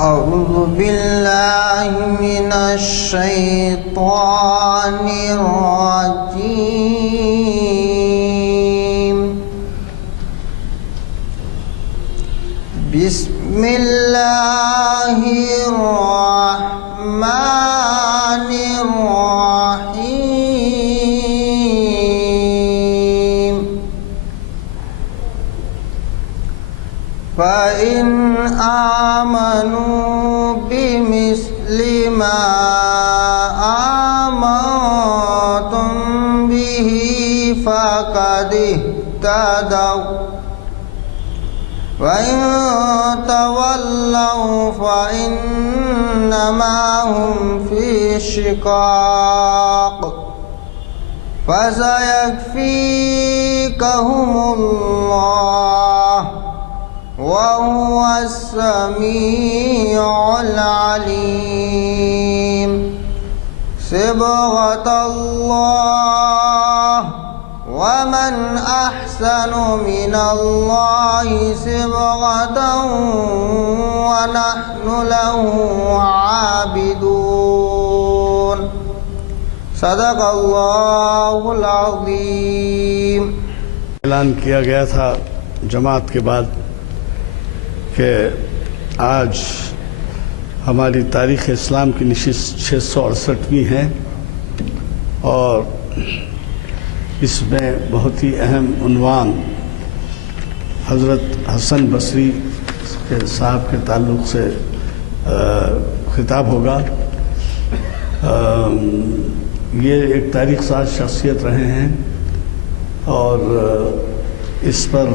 أعوذ بالله من الشيطان الرجيم. بسم الله الرحمن الرحيم. فإن آمنوا بمثل ما آمنتم به فقد اهتدوا وإن تولوا فإنما هم في شقاق فسيكفيكهم الله وهو السميع العليم. صبغة الله ومن أحسن من الله صبغة ونحن له عابدون. صدق اللہ العظیم. اعلان کیا گیا تھا جماعت کے بعد کہ آج ہماری تاریخ اسلام کی نشست 668ویں ہے اور اس میں بہت ہی اہم عنوان حضرت حسن بصری کے صاحب کے تعلق سے خطاب ہوگا. یہ ایک تاریخ ساز شخصیت رہے ہیں اور اس پر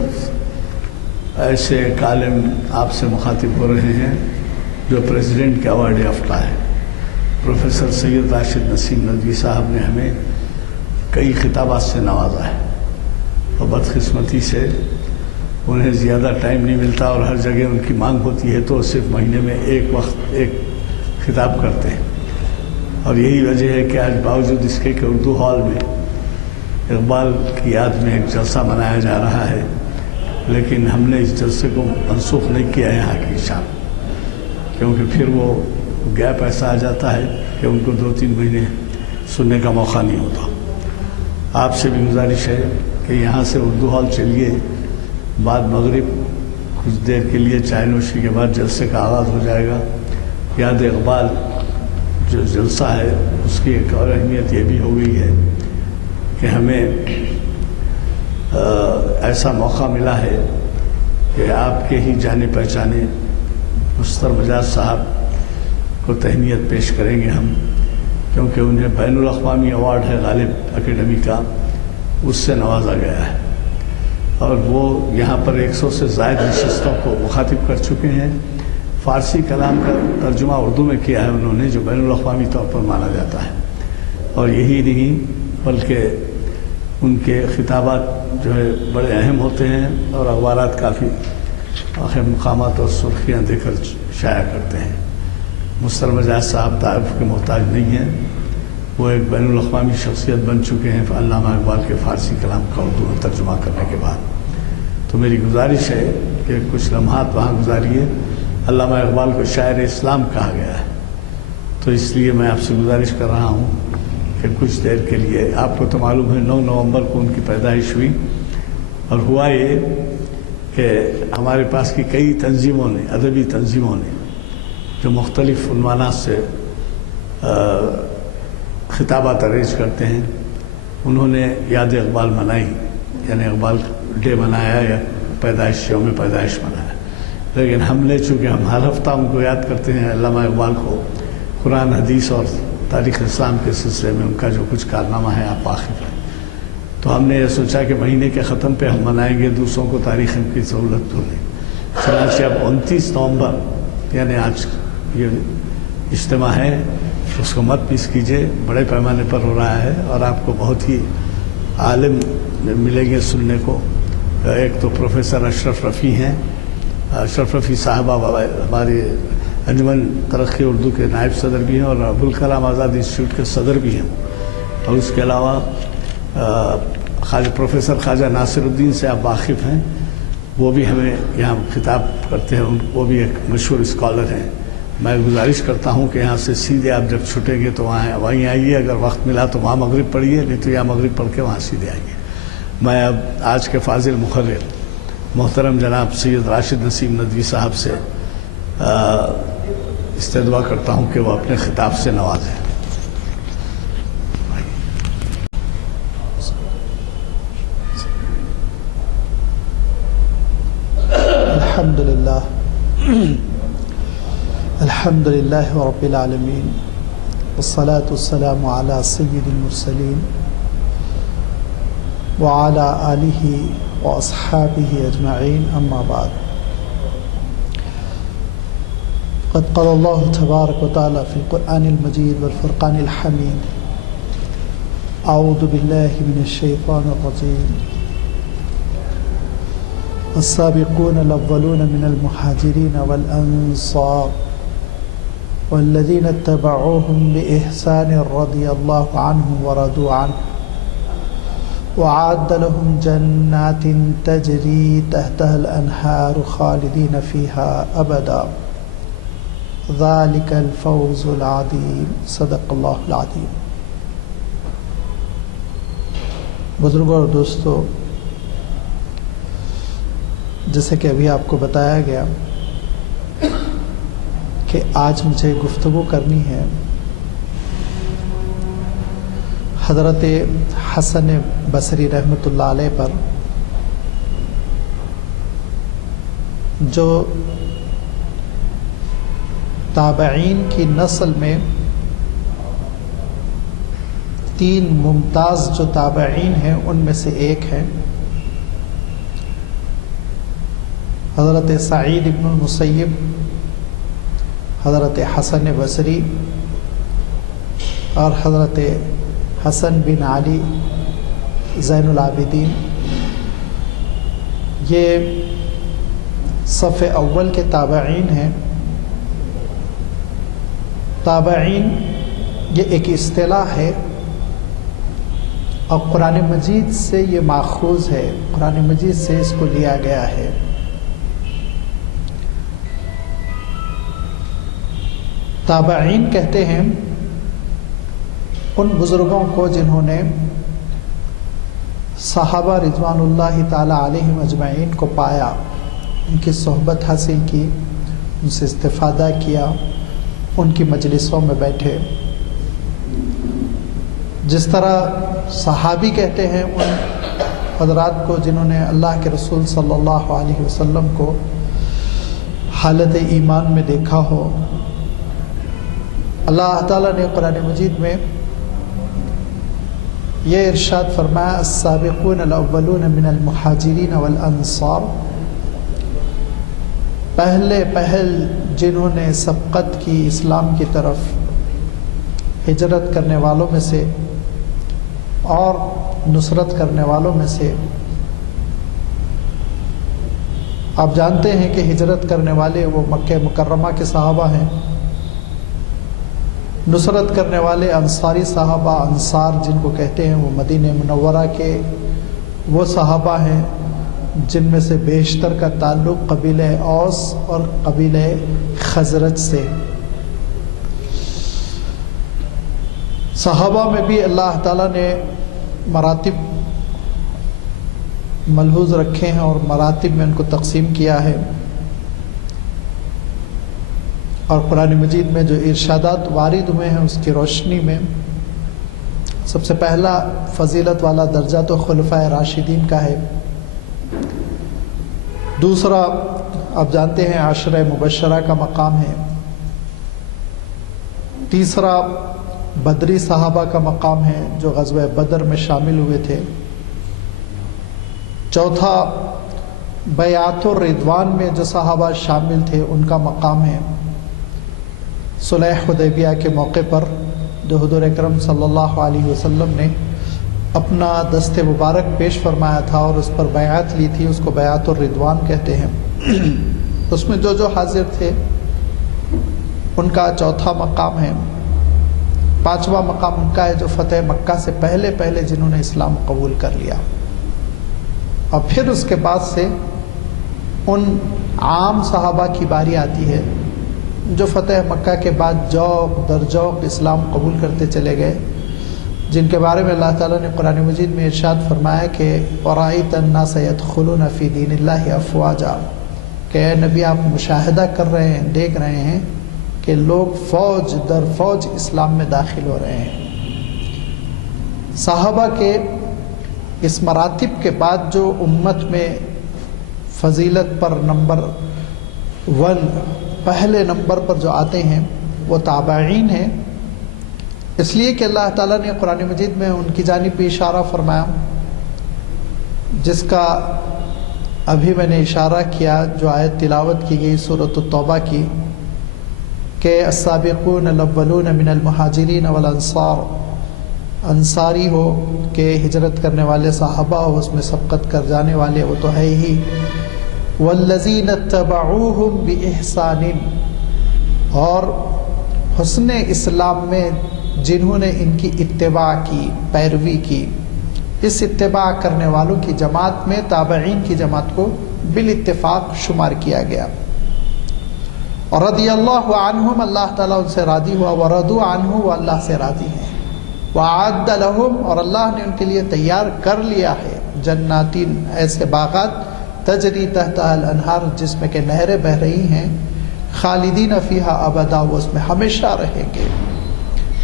ایسے ایک عالم آپ سے مخاطب ہو رہے ہیں جو پریزیڈنٹ کے ایوارڈ یافتہ ہے. پروفیسر سید راشد نسیم ندوی صاحب نے ہمیں کئی خطابات سے نوازا ہے اور بدقسمتی سے انہیں زیادہ ٹائم نہیں ملتا اور ہر جگہ ان کی مانگ ہوتی ہے تو صرف مہینے میں ایک وقت ایک خطاب کرتے ہیں. اور یہی وجہ ہے کہ آج باوجود اس کے کہ اردو ہال میں اقبال کی یاد میں ایک جلسہ منایا جا رہا ہے لیکن ہم نے اس جلسے کو منسوخ نہیں کیا ہے یہاں کی شام، کیونکہ پھر وہ گیپ ایسا آ جاتا ہے کہ ان کو 2-3 مہینے سننے کا موقع نہیں ہوتا. آپ سے بھی گزارش ہے کہ یہاں سے اردو ہال چلیے، بعد مغرب کچھ دیر کے لیے چائے نوشی کے بعد جلسے کا آغاز ہو جائے گا. یاد اقبال جو جلسہ ہے اس کی ایک اور اہمیت یہ بھی ہو گئی ہے کہ ہمیں ایسا موقع ملا ہے کہ آپ کے ہی جانے پہچانے مستر مجاز صاحب کو تہنیت پیش کریں گے ہم، کیونکہ انہیں بین الاقوامی ایوارڈ ہے غالب اکیڈمی کا، اس سے نوازا گیا ہے اور وہ یہاں پر 100 سے زائد نشستوں کو مخاطب کر چکے ہیں. فارسی کلام کا ترجمہ اردو میں کیا ہے انہوں نے، جو بین الاقوامی طور پر مانا جاتا ہے. اور یہی نہیں بلکہ ان کے خطابات جو ہے بڑے اہم ہوتے ہیں اور اخبارات کافی اہم مقامات اور سرخیاں دے کر شائع کرتے ہیں. مستر مجاز صاحب تعارف کے محتاج نہیں ہیں، وہ ایک بین الاقوامی شخصیت بن چکے ہیں علامہ اقبال کے فارسی کلام کا اردو میں ترجمہ کرنے کے بعد. تو میری گزارش ہے کہ کچھ لمحات وہاں گزاریے. علامہ اقبال کو شاعر اسلام کہا گیا ہے، تو اس لیے میں آپ سے گزارش کر رہا ہوں کہ کچھ دیر کے لیے، آپ کو تو معلوم ہے 9 نومبر کو ان کی پیدائش ہوئی اور ہوا یہ کہ ہمارے پاس کی کئی تنظیموں نے، ادبی تنظیموں نے جو مختلف عنوانات سے خطابات ارینج کرتے ہیں، انہوں نے یاد اقبال منائی، یعنی اقبال ڈے منایا یا پیدائش یوم پیدائش منایا. لیکن ہم نے چونکہ ہم ہر ہفتہ ان کو یاد کرتے ہیں، علامہ اقبال کو قرآن حدیث اور تاریخ اسلام کے سلسلے میں ان کا جو کچھ کارنامہ ہے آپ واقف ہیں، تو ہم نے یہ سوچا کہ مہینے کے ختم پہ ہم منائیں گے، دوسروں کو تاریخ کی سہولت تو نہیں. چنانچہ اب 29 نومبر یعنی آج یہ اجتماع ہے، اس کو مت مس کیجیے، بڑے پیمانے پر ہو رہا ہے اور آپ کو بہت ہی عالم ملیں گے سننے کو. ایک تو پروفیسر اشرف رفیع ہیں، اشرف رفیع صاحبہ ہماری انجمن ترقی اردو کے نائب صدر بھی ہیں اور ابوالکلام آزاد انسٹیٹیوٹ کے صدر بھی ہیں. اور اس کے علاوہ پروفیسر خواجہ ناصر الدین سے آپ واقف ہیں، وہ بھی ہمیں یہاں خطاب کرتے ہیں. وہ بھی ایک مشہور اسکالر ہیں میں گزارش کرتا ہوں کہ یہاں سے سیدھے آپ جب چھٹیں گے تو وہیں آئیے، اگر وقت ملا تو وہاں مغرب پڑھیے، نہیں تو یہاں مغرب پڑھ کے وہاں سیدھے آئیے۔ میں اب آج کے فاضل مقرر محترم جناب سید راشد نسیم ندوی صاحب سے استدعا کرتا ہوں کہ وہ اپنے خطاب سے نوازیں۔ الحمد للہ رب العالمین والصلاة والسلام علی سید المرسلین وعلی آلہ واصحابہ اجمعین، اما بعد۔ قد قال اللہ تبارک و تعالی فی القرآن المجید والفرقان الحمید، اعوذ باللہ من الشیطان الرجیم، السابقون الاولون من المہاجرین والانصار والذین اتبعوهم بإحسان رضی اللہ عنہم ورضوا عنہ وأعد لهم جنات تجری تحتها الأنہار خالدین فیها ابدا ذلك الفوز العظیم، صدق اللہ العظیم۔ بزرگوں اور دوستو، جیسے کہ ابھی آپ کو بتایا گیا کہ آج مجھے گفتگو کرنی ہے حضرت حسن بصری رحمۃ اللہ علیہ پر، جو تابعین کی نسل میں تین ممتاز جو تابعین ہیں ان میں سے ایک ہیں، حضرت سعید ابن المسیب، حضرت حسن بصری اور حضرت حسن بن علی زین العابدین۔ یہ صف اول کے تابعین ہیں۔ تابعین یہ ایک اصطلاح ہے اور قرآن مجید سے یہ ماخوذ ہے، قرآن مجید سے اس کو لیا گیا ہے۔ تابعین کہتے ہیں ان بزرگوں کو جنہوں نے صحابہ رضوان اللہ تعالی علیہم اجمعین کو پایا، ان کی صحبت حاصل کی، ان سے استفادہ کیا، ان کی مجلسوں میں بیٹھے۔ جس طرح صحابی کہتے ہیں ان حضرات کو جنہوں نے اللہ کے رسول صلی اللہ علیہ وسلم کو حالت ایمان میں دیکھا ہو۔ اللہ تعالیٰ نے قرآن مجید میں یہ ارشاد فرمایا، السابقون الاولون من المہاجرین والانصار، پہل جنہوں نے سبقت کی اسلام کی طرف، ہجرت کرنے والوں میں سے اور نصرت کرنے والوں میں سے۔ آپ جانتے ہیں کہ ہجرت کرنے والے وہ مکہ مکرمہ کے صحابہ ہیں، نصرت کرنے والے انصاری صحابہ، انصار جن کو کہتے ہیں، وہ مدینہ منورہ کے وہ صحابہ ہیں جن میں سے بیشتر کا تعلق قبیلہ اوس اور قبیلہ خزرج سے۔ صحابہ میں بھی اللہ تعالیٰ نے مراتب ملحوظ رکھے ہیں اور مراتب میں ان کو تقسیم کیا ہے، اور قرآن مجید میں جو ارشادات وارد ہوئے ہیں اس کی روشنی میں سب سے پہلا فضیلت والا درجہ تو خلفائے راشدین کا ہے۔ دوسرا آپ جانتے ہیں عشرہ مبشرہ کا مقام ہے۔ تیسرا بدری صحابہ کا مقام ہے جو غزوہ بدر میں شامل ہوئے تھے۔ چوتھا بیعت الرضوان میں جو صحابہ شامل تھے ان کا مقام ہے۔ صلح حدیبیہ کے موقع پر جو حضور اکرم صلی اللہ علیہ وسلم نے اپنا دست مبارک پیش فرمایا تھا اور اس پر بیعت لی تھی، اس کو بیعت الرضوان کہتے ہیں۔ اس میں جو حاضر تھے ان کا چوتھا مقام ہے۔ پانچواں مقام ان کا ہے جو فتح مکہ سے پہلے جنہوں نے اسلام قبول کر لیا، اور پھر اس کے بعد سے ان عام صحابہ کی باری آتی ہے جو فتح مکہ کے بعد جوق در جوق اسلام قبول کرتے چلے گئے، جن کے بارے میں اللہ تعالیٰ نے قرآن مجید میں ارشاد فرمایا کہ وَرَأَيْتَ النَّاسَ يَدْخُلُونَ فِي دِينِ اللَّهِ أَفْوَاجًا، کہ اے نبی آپ مشاہدہ کر رہے ہیں، دیکھ رہے ہیں کہ لوگ فوج در فوج اسلام میں داخل ہو رہے ہیں۔ صحابہ کے اس مراتب کے بعد جو امت میں فضیلت پر نمبر 1 پہلے نمبر پر جو آتے ہیں وہ تابعین ہیں، اس لیے کہ اللہ تعالیٰ نے قرآن مجید میں ان کی جانب بھی اشارہ فرمایا، جس کا ابھی میں نے اشارہ کیا، جو آیت تلاوت کی گئی سورۃ التوبہ کی، کہ السابقون الاولون من المہاجرین والانصار، انصاری ہو کہ ہجرت کرنے والے صحابہ ہو، اس میں سبقت کر جانے والے وہ تو ہے ہی، والذین اتبعوہم باحسان، اور حسن اسلام میں جنہوں نے ان کی اتباع کی، پیروی کی، اس اتباع کرنے والوں کی جماعت میں تابعین کی جماعت کو بالاتفاق شمار کیا گیا۔ اور رضی اللہ عنہم، اللہ تعالیٰ ان سے راضی ہوا، ورضوا عنہ، وہ اللہ سے راضی ہیں، وَأَعَدَّ لَهُمْ، اور اللہ نے ان کے لیے تیار کر لیا ہے جناتین، ایسے باغات، تجری تحتها الانہار، جس میں کہ نہریں بہہ رہی ہیں، خالدین فیہا ابدا، وہ اس میں ہمیشہ رہیں گے۔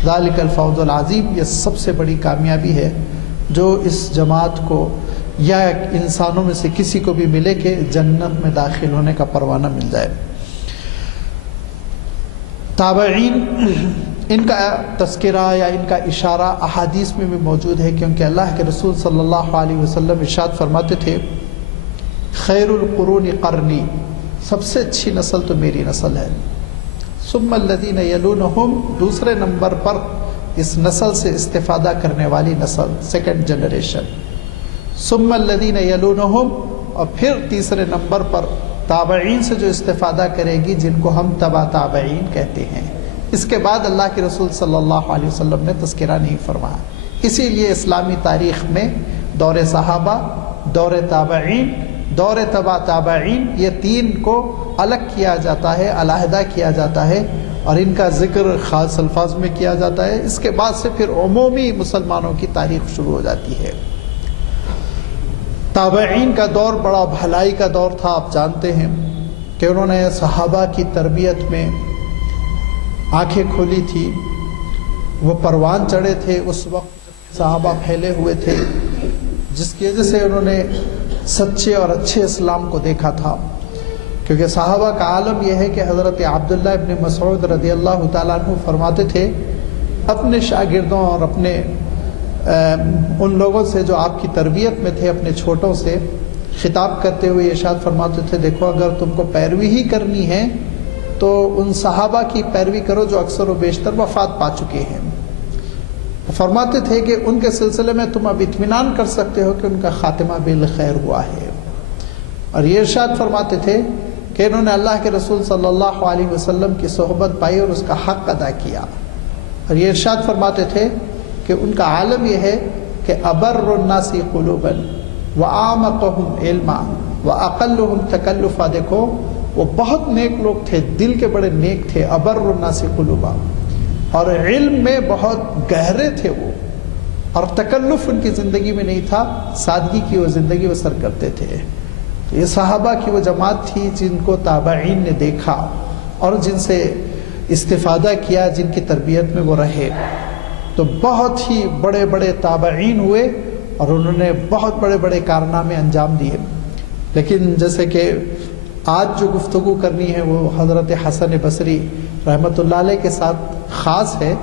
ذالک الفوز العظیم، یہ سب سے بڑی کامیابی ہے جو اس جماعت کو یا انسانوں میں سے کسی کو بھی ملے کہ جنت میں داخل ہونے کا پروانہ مل جائے۔ تابعین، ان کا تذکرہ یا ان کا اشارہ احادیث میں بھی موجود ہے، کیونکہ اللہ کے رسول صلی اللہ علیہ وسلم ارشاد فرماتے تھے خیر القرون قرنی، سب سے اچھی نسل تو میری نسل ہے، ثم الذین یلونہم، دوسرے نمبر پر اس نسل سے استفادہ کرنے والی نسل، سیکنڈ جنریشن، ثم الذین یلونہم، اور پھر تیسرے نمبر پر تابعین سے جو استفادہ کرے گی، جن کو ہم تبع تابعین کہتے ہیں۔ اس کے بعد اللہ کے رسول صلی اللہ علیہ وسلم نے تذکرہ نہیں فرمایا، اسی لیے اسلامی تاریخ میں دور صحابہ، دور تابعین، دور تبع تابعین، یہ تین کو الگ کیا جاتا ہے، علیحدہ کیا جاتا ہے، اور ان کا ذکر خاص الفاظ میں کیا جاتا ہے۔ اس کے بعد سے پھر عمومی مسلمانوں کی تاریخ شروع ہو جاتی ہے۔ تابعین کا دور بڑا بھلائی کا دور تھا، آپ جانتے ہیں کہ انہوں نے صحابہ کی تربیت میں آنکھیں کھولی تھی، وہ پروان چڑھے تھے اس وقت صحابہ پھیلے ہوئے تھے، جس کی وجہ سے انہوں نے سچے اور اچھے اسلام کو دیکھا تھا۔ کیونکہ صحابہ کا عالم یہ ہے کہ حضرت عبداللہ ابن مسعود رضی اللہ تعالیٰ عنہ فرماتے تھے اپنے شاگردوں اور اپنے ان لوگوں سے جو آپ کی تربیت میں تھے، اپنے چھوٹوں سے خطاب کرتے ہوئے ارشاد فرماتے تھے دیکھو اگر تم کو پیروی ہی کرنی ہے تو ان صحابہ کی پیروی کرو جو اکثر و بیشتر وفات پا چکے ہیں۔ فرماتے تھے کہ ان کے سلسلے میں تم اب اطمینان کر سکتے ہو کہ ان کا خاتمہ بالخیر ہوا ہے، اور یہ ارشاد فرماتے تھے کہ انہوں نے اللہ کے رسول صلی اللہ علیہ وسلم کی صحبت پائی اور اس کا حق ادا کیا، اور یہ ارشاد فرماتے تھے کہ ان کا عالم یہ ہے کہ ابر الناس قلوبا واعمقهم علما واقلهم تکلفا، دیکھو وہ بہت نیک لوگ تھے، دل کے بڑے نیک تھے، ابر الناس قلوبا، اور علم میں بہت گہرے تھے وہ، اور تکلف ان کی زندگی میں نہیں تھا، سادگی کی وہ زندگی بسر کرتے تھے۔ یہ صحابہ کی وہ جماعت تھی جن کو تابعین نے دیکھا اور جن سے استفادہ کیا، جن کی تربیت میں وہ رہے، تو بہت ہی بڑے بڑے تابعین ہوئے اور انہوں نے بہت بڑے بڑے کارنامے انجام دیے۔ لیکن جیسے کہ آج جو گفتگو کرنی ہے وہ حضرت حسن بصری رحمۃ اللہ علیہ کے ساتھ خاص ہے،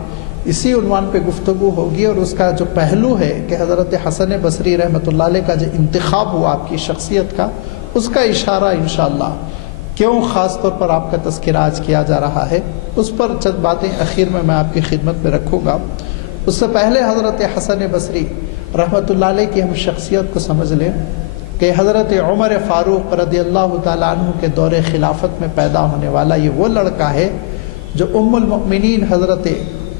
اسی عنوان پہ گفتگو ہوگی، اور اس کا جو پہلو ہے کہ حضرت حسن بصری رحمۃ اللہ علیہ کا جو انتخاب ہوا آپ کی شخصیت کا، اس کا اشارہ انشاءاللہ کیوں خاص طور پر آپ کا تذکرہ آج کیا جا رہا ہے، اس پر چند باتیں اخیر میں آپ کی خدمت میں رکھوں گا۔ اس سے پہلے حضرت حسن بصری رحمۃ اللہ علیہ کی ہم شخصیت کو سمجھ لیں کہ حضرت عمر فاروق رضی اللہ تعالیٰ عنہ کے دور خلافت میں پیدا ہونے والا یہ وہ لڑکا ہے جو ام المؤمنین حضرت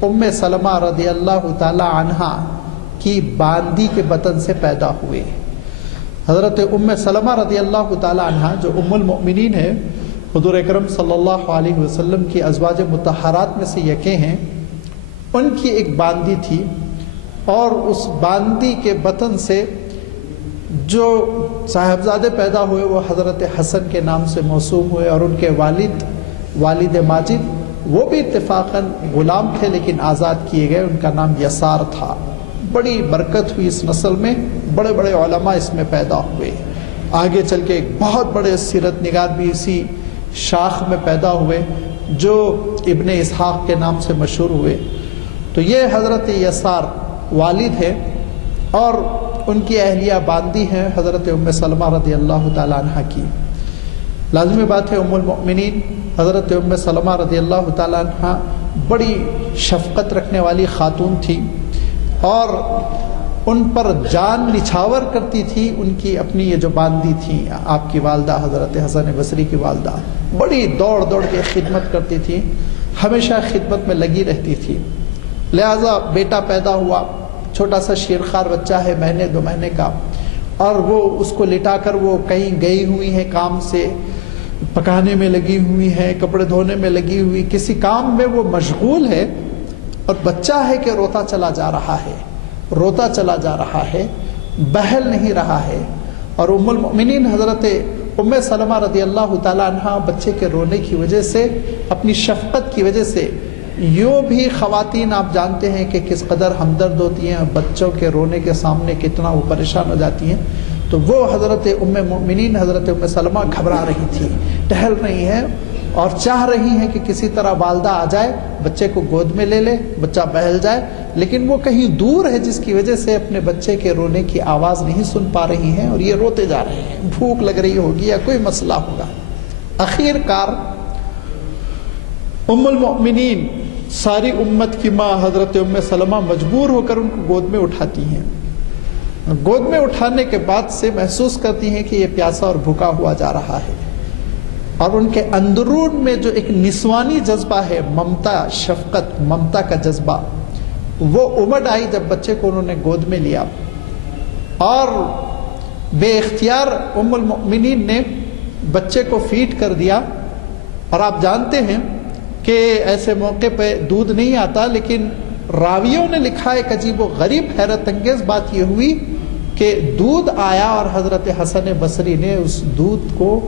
ام سلمہ رضی اللہ تعالیٰ عنہا کی باندی کے بطن سے پیدا ہوئے۔ حضرت ام سلمہ رضی اللہ تعالیٰ عنہا جو ام المؤمنین ہے، حضور اکرم صلی اللہ علیہ وسلم کی ازواج مطہرات میں سے یکے ہیں. ان کی ایک باندی تھی اور اس باندی کے بطن سے جو صاحبزادے پیدا ہوئے وہ حضرت حسن کے نام سے موسوم ہوئے، اور ان کے والد ماجد وہ بھی اتفاقاً غلام تھے لیکن آزاد کیے گئے. ان کا نام یسار تھا. بڑی برکت ہوئی اس نسل میں، بڑے بڑے علماء اس میں پیدا ہوئے. آگے چل کے ایک بہت بڑے سیرت نگار بھی اسی شاخ میں پیدا ہوئے جو ابن اسحاق کے نام سے مشہور ہوئے. تو یہ حضرت یسار والد ہے اور ان کی اہلیہ باندی ہیں حضرت ام سلمہ رضی اللہ تعالی عنہ کی. لازمی بات ہے ام المؤمنین حضرت ام سلمہ رضی اللہ تعالی عنہ بڑی شفقت رکھنے والی خاتون تھی اور ان پر جان نچھاور کرتی تھی ان کی اپنی یہ جو باندی تھی آپ کی والدہ حضرت حسن بصری کی والدہ. بڑی دوڑ کے خدمت کرتی تھی، ہمیشہ خدمت میں لگی رہتی تھی. لہذا بیٹا پیدا ہوا، چھوٹا سا شیرخوار بچہ ہے، مہینے 2 مہینے کا، اور وہ اس کو لٹا کر وہ کہیں گئی ہوئی ہیں کام سے، پکانے میں لگی ہوئی ہیں، کپڑے دھونے میں لگی ہوئی، کسی کام میں وہ مشغول ہے، اور بچہ ہے کہ روتا چلا جا رہا ہے، بہل نہیں رہا ہے. اور ام المؤمنین حضرت ام سلمہ رضی اللہ تعالی عنہ بچے کے رونے کی وجہ سے، اپنی شفقت کی وجہ سے، یوں بھی خواتین آپ جانتے ہیں کہ کس قدر ہمدرد ہوتی ہیں، بچوں کے رونے کے سامنے کتنا وہ پریشان ہو جاتی ہیں. تو وہ حضرت ام مؤمنین حضرت ام سلمہ گھبرا رہی تھی، ٹہل رہی ہیں اور چاہ رہی ہیں کہ کسی طرح والدہ آ جائے، بچے کو گود میں لے لے، بچہ بہل جائے، لیکن وہ کہیں دور ہے جس کی وجہ سے اپنے بچے کے رونے کی آواز نہیں سن پا رہی ہیں اور یہ روتے جا رہے ہیں. بھوک لگ رہی ہوگی یا کوئی مسئلہ ہوگا. آخر کار ام المؤمنین ساری امت کی ماں حضرت ام سلمہ مجبور ہو کر ان کو گود میں اٹھاتی ہیں. گود میں اٹھانے کے بعد سے محسوس کرتی ہیں کہ یہ پیاسا اور بھوکا ہوا جا رہا ہے، اور ان کے اندرون میں جو ایک نسوانی جذبہ ہے، ممتا، شفقت، ممتا کا جذبہ، وہ امڑ آئی جب بچے کو انہوں نے گود میں لیا. اور بے اختیار ام المؤمنین نے بچے کو فیڈ کر دیا. اور آپ جانتے ہیں کہ ایسے موقع پہ دودھ نہیں آتا، لیکن راویوں نے لکھا ایک عجیب و غریب حیرت انگیز بات یہ ہوئی کہ دودھ آیا اور حضرت حسن بصری نے اس دودھ کو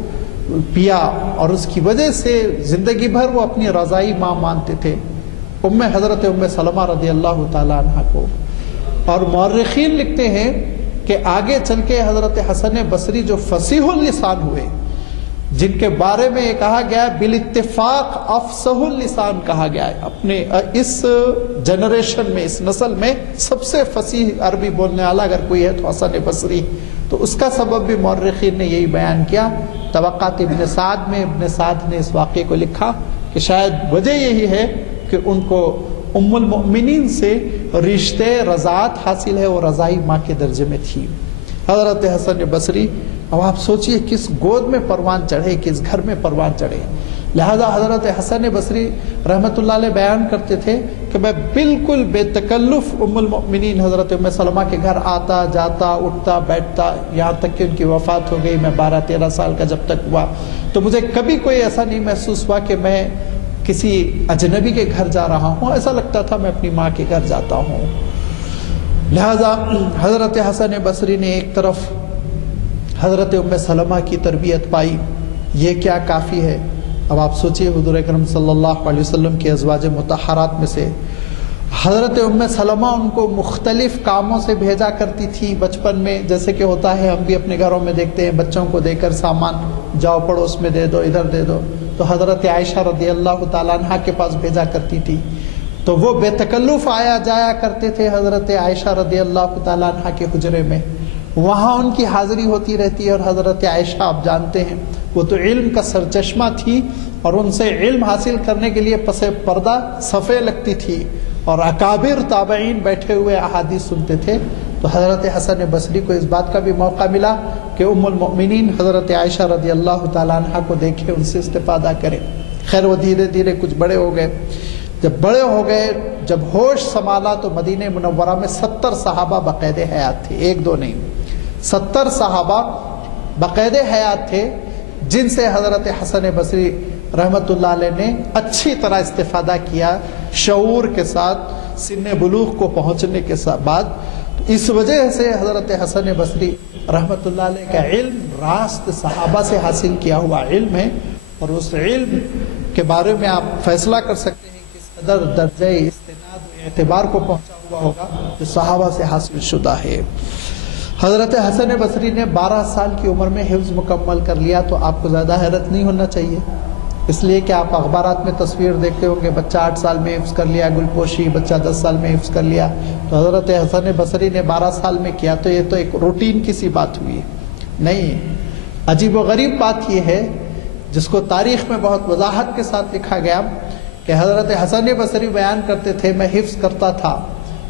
پیا، اور اس کی وجہ سے زندگی بھر وہ اپنی رضائی ماں مانتے تھے حضرت ام سلمہ رضی اللہ تعالی عنہ کو. اور مورخین لکھتے ہیں کہ آگے چل کے حضرت حسن بصری جو فصیح اللسان ہوئے، جن کے بارے میں یہ کہا گیا ہے بالاتفاق افصح اللسان کہا گیا ہے، اپنے اس جنریشن میں، اس نسل میں سب سے فصیح عربی بولنے والا اگر کوئی ہے تو حسن بصری. تو اس کا سبب بھی مورخین نے یہی بیان کیا. طبقات ابن سعد میں ابن سعد نے اس واقعے کو لکھا کہ شاید وجہ یہی ہے کہ ان کو ام المؤمنین سے رشتے رضاعت حاصل ہے، وہ رضائی ماں کے درجے میں تھی حضرت حسن بصری. اب آپ سوچئے کس گود میں پروان چڑھے، کس گھر میں پروان چڑھے. لہذا حضرت حسن بصری رحمۃ اللہ علیہ بیان کرتے تھے کہ میں بالکل بے تکلف ام المؤمنین حضرت ام سلمہ کے گھر آتا جاتا، اٹھتا بیٹھتا، یہاں تک کہ ان کی وفات ہو گئی. میں 12-13 سال کا جب تک ہوا تو مجھے کبھی کوئی ایسا نہیں محسوس ہوا کہ میں کسی اجنبی کے گھر جا رہا ہوں. ایسا لگتا تھا میں اپنی ماں کے گھر جاتا ہوں. لہذا حضرت حسن بصری نے ایک طرف حضرت ام سلمہ کی تربیت پائی، یہ کیا کافی ہے. اب آپ سوچئے حضور اکرم صلی اللہ علیہ وسلم کے ازواج مطہرات میں سے حضرت ام سلمہ ان کو مختلف کاموں سے بھیجا کرتی تھی بچپن میں، جیسے کہ ہوتا ہے ہم بھی اپنے گھروں میں دیکھتے ہیں بچوں کو دے کر سامان، جاؤ پڑوس میں دے دو، ادھر دے دو. تو حضرت عائشہ رضی اللہ تعالیٰ عنہ کے پاس بھیجا کرتی تھی. تو وہ بے تکلف آیا جایا کرتے تھے حضرت عائشہ رضی اللہ تعالیٰ عنہ کے حجرے میں. وہاں ان کی حاضری ہوتی رہتی ہے. اور حضرت عائشہ آپ جانتے ہیں وہ تو علم کا سرچشمہ تھی، اور ان سے علم حاصل کرنے کے لیے پس پردہ صفیں لگتی تھی، اور اکابر تابعین بیٹھے ہوئے احادیث سنتے تھے. تو حضرت حسن بصری کو اس بات کا بھی موقع ملا کہ ام المؤمنین حضرت عائشہ رضی اللہ تعالیٰ عنہ کو دیکھے، ان سے استفادہ کرے. خیر وہ دھیرے دھیرے کچھ بڑے ہو گئے. جب بڑے ہو گئے، جب ہوش سنبھالا تو مدینہ منورہ میں 70 صحابہ بقید حیات تھے، 1-2 نہیں، 70 صحابہ بقید حیات تھے. جن سے حضرت حسن بصری رحمۃ اللہ علیہ نے اچھی طرح استفادہ کیا شعور کے ساتھ سن بلوغ کو پہنچنے کے بعد. اس وجہ سے حضرت حسن بصری رحمۃ اللہ علیہ کا علم راست صحابہ سے حاصل کیا ہوا علم ہے، اور اس علم کے بارے میں آپ فیصلہ کر سکتے ہیں کہ اس قدر درجہ استناد و اعتبار کو پہنچا ہوا ہوگا جو صحابہ سے حاصل شدہ ہے. حضرت حسن بصری نے 12 سال کی عمر میں حفظ مکمل کر لیا، تو آپ کو زیادہ حیرت نہیں ہونا چاہیے، اس لیے کہ آپ اخبارات میں تصویر دیکھتے ہوں گے بچہ 8 سال میں حفظ کر لیا گلپوشی، بچہ 10 سال میں حفظ کر لیا. تو حضرت حسن بصری نے 12 سال میں کیا تو یہ تو ایک روٹین کی سی بات ہوئی. نہیں، عجیب و غریب بات یہ ہے جس کو تاریخ میں بہت وضاحت کے ساتھ لکھا گیا کہ حضرت حسن بصری بیان کرتے تھے میں حفظ کرتا تھا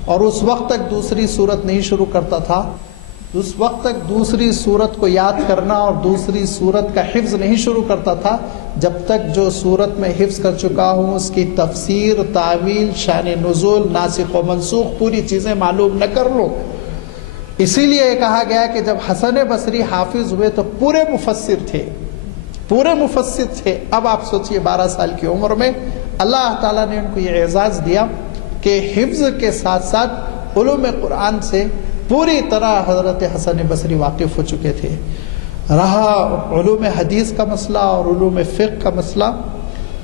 اور اس وقت تک دوسری سورت نہیں شروع کرتا تھا، اس وقت تک دوسری سورت کو یاد کرنا اور دوسری سورت کا حفظ نہیں شروع کرتا تھا جب تک جو سورت میں حفظ کر چکا ہوں اس کی تفسیر، تعویل، شان نزول، ناسخ و منسوخ پوری چیزیں معلوم نہ کر لو. اسی لیے کہا گیا کہ جب حسن بصری حافظ ہوئے تو پورے مفسر تھے، پورے مفسر تھے. اب آپ سوچئے 12 سال کی عمر میں اللہ تعالیٰ نے ان کو یہ اعزاز دیا کہ حفظ کے ساتھ ساتھ علوم قرآن سے پوری طرح حضرت حسن بصری واقف ہو چکے تھے. رہا علوم حدیث کا مسئلہ اور علوم فقہ کا مسئلہ،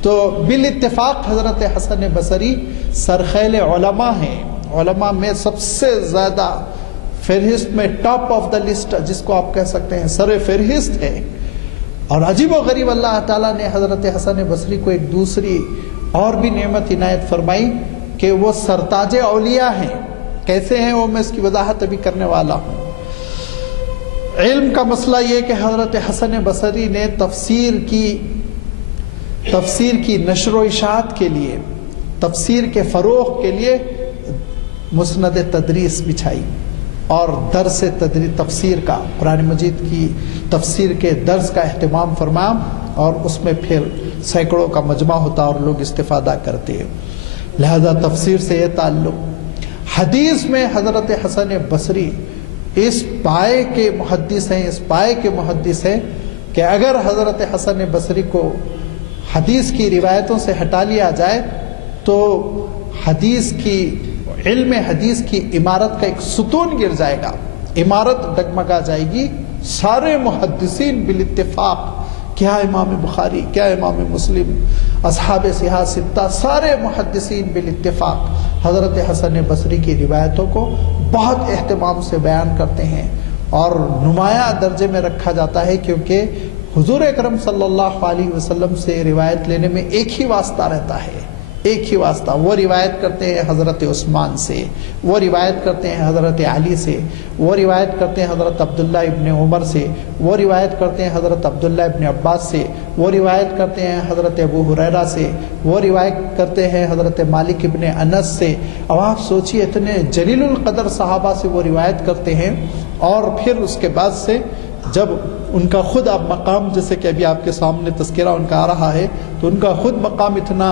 تو بالاتفاق حضرت حسن بصری سرخیل علماء ہیں. علماء میں سب سے زیادہ فہرست میں ٹاپ آف دا لسٹ جس کو آپ کہہ سکتے ہیں سر فہرست ہے. اور عجیب و غریب اللہ تعالیٰ نے حضرت حسن بصری کو ایک دوسری اور بھی نعمت عنایت فرمائی کہ وہ سرتاج اولیاء ہیں. کیسے ہیں وہ میں اس کی وضاحت ابھی کرنے والا ہوں. علم کا مسئلہ یہ کہ حضرت حسن بصری نے تفسیر کی نشر و اشاعت کے لیے، تفسیر کے فروغ کے لیے مسند تدریس بچھائی اور درس تفسیر کا، قرآن مجید کی تفسیر کے درس کا اہتمام فرمایا، اور اس میں پھر سینکڑوں کا مجمع ہوتا اور لوگ استفادہ کرتے. لہذا تفسیر سے یہ تعلق. حدیث میں حضرت حسن بصری اس پائے کے محدث ہیں کہ اگر حضرت حسن بصری کو حدیث کی روایتوں سے ہٹا لیا جائے تو علم حدیث کی عمارت کا ایک ستون گر جائے گا، عمارت ڈگمگا جائے گی. سارے محدثین بالاتفاق، کیا امام بخاری، کیا امام مسلم، اصحاب صحاح ستہ، سارے محدثین بالاتفاق حضرت حسن بصری کی روایتوں کو بہت اہتمام سے بیان کرتے ہیں اور نمایاں درجے میں رکھا جاتا ہے، کیونکہ حضور اکرم صلی اللہ علیہ وسلم سے روایت لینے میں ایک ہی واسطہ رہتا ہے، ایک ہی واسطہ. وہ روایت کرتے ہیں حضرت عثمان سے، وہ روایت کرتے ہیں حضرت علی سے، وہ روایت کرتے ہیں حضرت عبداللہ ابن عمر سے، وہ روایت کرتے ہیں حضرت عبداللہ ابن عباس سے، وہ روایت کرتے ہیں حضرت ابو ہریرہ سے، وہ روایت کرتے ہیں حضرت مالک ابن انس سے. اب آپ سوچئے اتنے جلیل القدر صحابہ سے وہ روایت کرتے ہیں، اور پھر اس کے بعد سے جب ان کا خود اب مقام، جیسے کہ ابھی آپ کے سامنے تذکرہ ان کا آ رہا ہے، تو ان کا خود مقام اتنا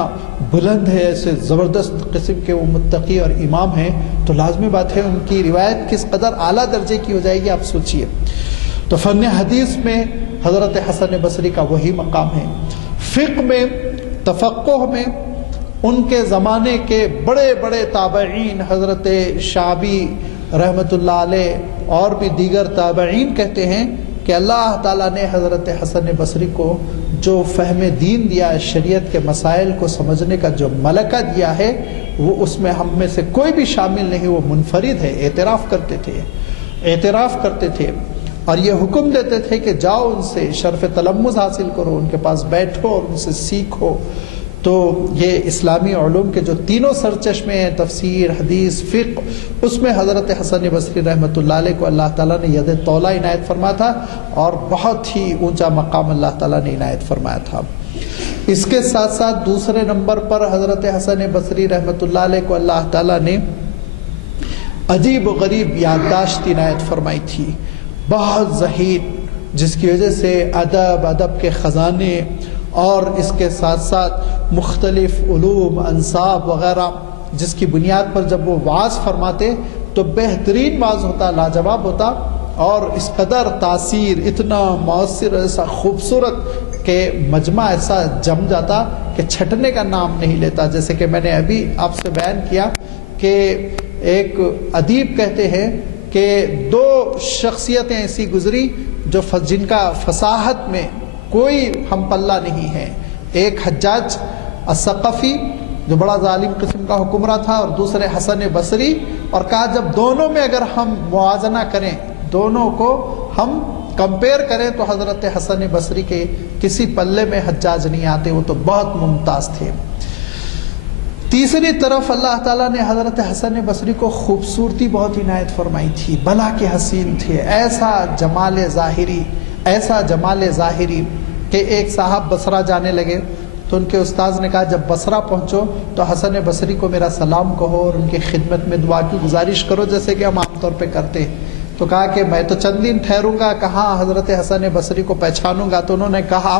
بلند ہے، ایسے زبردست قسم کے وہ متقی اور امام ہیں، تو لازمی بات ہے ان کی روایت کس قدر اعلیٰ درجے کی ہو جائے گی آپ سوچئے. تو فن حدیث میں حضرت حسن بصری کا وہی مقام ہے. فقہ میں، تفقہ میں ان کے زمانے کے بڑے بڑے تابعین حضرت شعبی رحمۃ اللہ علیہ اور بھی دیگر تابعین کہتے ہیں کہ اللہ تعالیٰ نے حضرت حسن بصری کو جو فہم دین دیا ہے، شریعت کے مسائل کو سمجھنے کا جو ملکہ دیا ہے، وہ اس میں ہم میں سے کوئی بھی شامل نہیں، وہ منفرد ہے. اعتراف کرتے تھے اور یہ حکم دیتے تھے کہ جاؤ ان سے شرف تلمذ حاصل کرو، ان کے پاس بیٹھو اور ان سے سیکھو. تو یہ اسلامی علوم کے جو تینوں سرچشمے ہیں، تفسیر، حدیث، فقہ، اس میں حضرت حسن بصری رحمۃ اللہ علیہ کو اللہ تعالیٰ نے ید طولہ عنایت فرمایا تھا اور بہت ہی اونچا مقام اللہ تعالیٰ نے عنایت فرمایا تھا. اس کے ساتھ ساتھ دوسرے نمبر پر حضرت حسن بصری رحمۃ اللہ علیہ کو اللہ تعالیٰ نے عجیب و غریب یادداشت عنایت فرمائی تھی، بہت ذہین، جس کی وجہ سے ادب کے خزانے اور اس کے ساتھ ساتھ مختلف علوم، انصاب وغیرہ، جس کی بنیاد پر جب وہ وعظ فرماتے تو بہترین وعظ ہوتا، لاجواب ہوتا. اور اس قدر تاثیر، اتنا مؤثر، ایسا خوبصورت کہ مجمع ایسا جم جاتا کہ چھٹنے کا نام نہیں لیتا. جیسے کہ میں نے ابھی آپ سے بیان کیا کہ ایک ادیب کہتے ہیں کہ دو شخصیتیں ایسی گزری جن کا فصاحت میں کوئی ہم پلہ نہیں ہے. ایک حجاج الثقفی جو بڑا ظالم قسم کا حکمراں تھا، اور دوسرے حسن بصری. اور کہا جب دونوں میں اگر ہم موازنہ کریں، دونوں کو ہم کمپیئر کریں، تو حضرت حسن بصری کے کسی پلے میں حجاج نہیں آتے، وہ تو بہت ممتاز تھے. تیسری طرف اللہ تعالیٰ نے حضرت حسن بصری کو خوبصورتی بہت عنایت فرمائی تھی، بلا کے حسین تھے، ایسا جمال ظاہری کہ ایک صاحب بصرہ جانے لگے تو ان کے استاذ نے کہا جب بصرہ پہنچو تو حسن بصری کو میرا سلام کہو اور ان کی خدمت میں دعا کی گزارش کرو، جیسے کہ ہم عام طور پہ کرتے ہیں. تو کہا کہ میں تو چند دن ٹھہروں گا، کہاں حضرت حسن بصری کو پہچانوں گا. تو انہوں نے کہا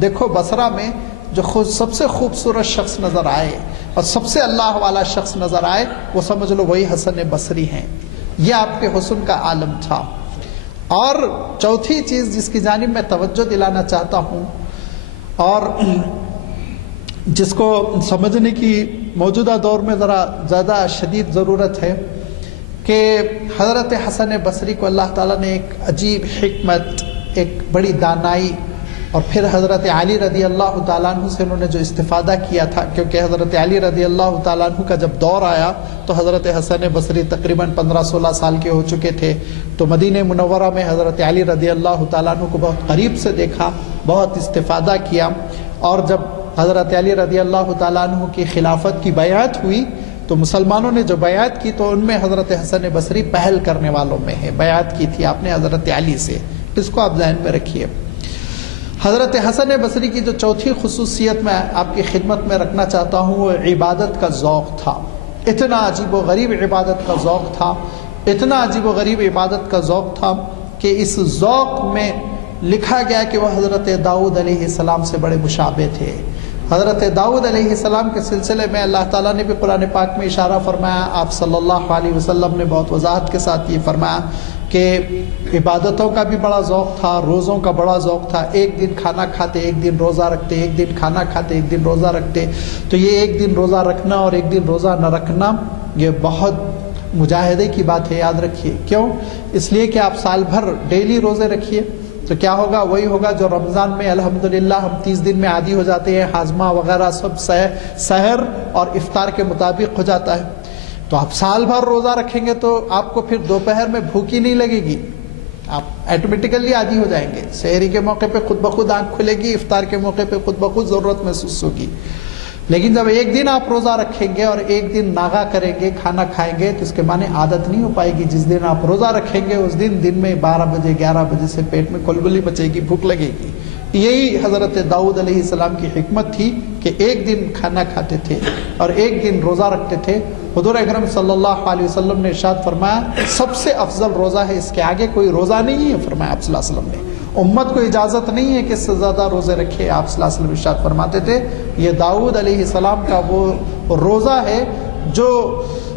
دیکھو بصرہ میں جو خود سب سے خوبصورت شخص نظر آئے اور سب سے اللہ والا شخص نظر آئے، وہ سمجھ لو وہی حسن بصری ہیں. یہ آپ کے حسن کا عالم تھا. اور چوتھی چیز جس کی جانب میں توجہ دلانا چاہتا ہوں اور جس کو سمجھنے کی موجودہ دور میں ذرا زیادہ شدید ضرورت ہے، کہ حضرت حسن بصری کو اللہ تعالیٰ نے ایک عجیب حکمت، ایک بڑی دانائی، اور پھر حضرت علی رضی اللہ تعالیٰ عنہ سے انہوں نے جو استفادہ کیا تھا، کیونکہ حضرت علی رضی اللہ تعالیٰ عنہ کا جب دور آیا تو حضرت حسن بصری تقریباً 15-16 سال کے ہو چکے تھے. تو مدینہ منورہ میں حضرت علی رضی اللہ تعالیٰ عنہ کو بہت قریب سے دیکھا، بہت استفادہ کیا. اور جب حضرت علی رضی اللہ تعالیٰ عنہ کی خلافت کی بیعت ہوئی تو مسلمانوں نے جو بیعت کی تو ان میں حضرت حسن بصری پہل کرنے والوں میں ہے. بیعت کی تھی آپ نے حضرت علی سے، اس کو آپ ذہن میں رکھیے. حضرت حسن بصری کی جو چوتھی خصوصیت میں آپ کی خدمت میں رکھنا چاہتا ہوں وہ عبادت کا ذوق تھا. اتنا عجیب و غریب عبادت کا ذوق تھا، اتنا عجیب و غریب عبادت کا ذوق تھا کہ اس ذوق میں لکھا گیا کہ وہ حضرت داؤد علیہ السلام سے بڑے مشابہ تھے. حضرت داؤد علیہ السلام کے سلسلے میں اللہ تعالیٰ نے بھی قرآن پاک میں اشارہ فرمایا. آپ صلی اللہ علیہ وسلم نے بہت وضاحت کے ساتھ یہ فرمایا کہ عبادتوں کا بھی بڑا ذوق تھا، روزوں کا بڑا ذوق تھا. ایک دن کھانا کھاتے، ایک دن روزہ رکھتے، ایک دن کھانا کھاتے، ایک دن روزہ رکھتے. تو یہ ایک دن روزہ رکھنا اور ایک دن روزہ نہ رکھنا یہ بہت مجاہدے کی بات ہے، یاد رکھیے. کیوں؟ اس لیے کہ آپ سال بھر ڈیلی روزے رکھیے تو کیا ہوگا؟ وہی ہوگا جو رمضان میں الحمدللہ ہم 30 دن میں عادی ہو جاتے ہیں، ہاضمہ وغیرہ سب سحر اور افطار کے مطابق ہو جاتا ہے. تو آپ سال بھر روزہ رکھیں گے تو آپ کو پھر دوپہر میں بھوک ہی نہیں لگے گی، آپ ایٹومیٹیکلی عادی ہو جائیں گے. سحری کے موقع پہ خود بخود آنکھ کھلے گی، افطار کے موقع پہ خود بخود ضرورت محسوس ہوگی. لیکن جب ایک دن آپ روزہ رکھیں گے اور ایک دن ناغا کریں گے، کھانا کھائیں گے، تو اس کے معنی عادت نہیں ہو پائے گی. جس دن آپ روزہ رکھیں گے اس دن میں 12 بجے 11 بجے سے پیٹ میں کلبلی مچے گی، بھوک لگے گی. یہی حضرت داؤد علیہ السلام کی حکمت تھی کہ ایک دن کھانا کھاتے تھے اور ایک دن روزہ رکھتے تھے. حضور اکرم صلی اللہ علیہ وسلم نے ارشاد فرمایا سب سے افضل روزہ ہے، اس کے آگے کوئی روزہ نہیں ہے. فرمایا آپ صلی اللہ علیہ وسلم نے امت کو اجازت نہیں ہے کہ اس سے زیادہ روزے رکھے. آپ صلی اللہ علیہ وسلم ارشاد فرماتے تھے یہ داؤد علیہ السلام کا وہ روزہ ہے جو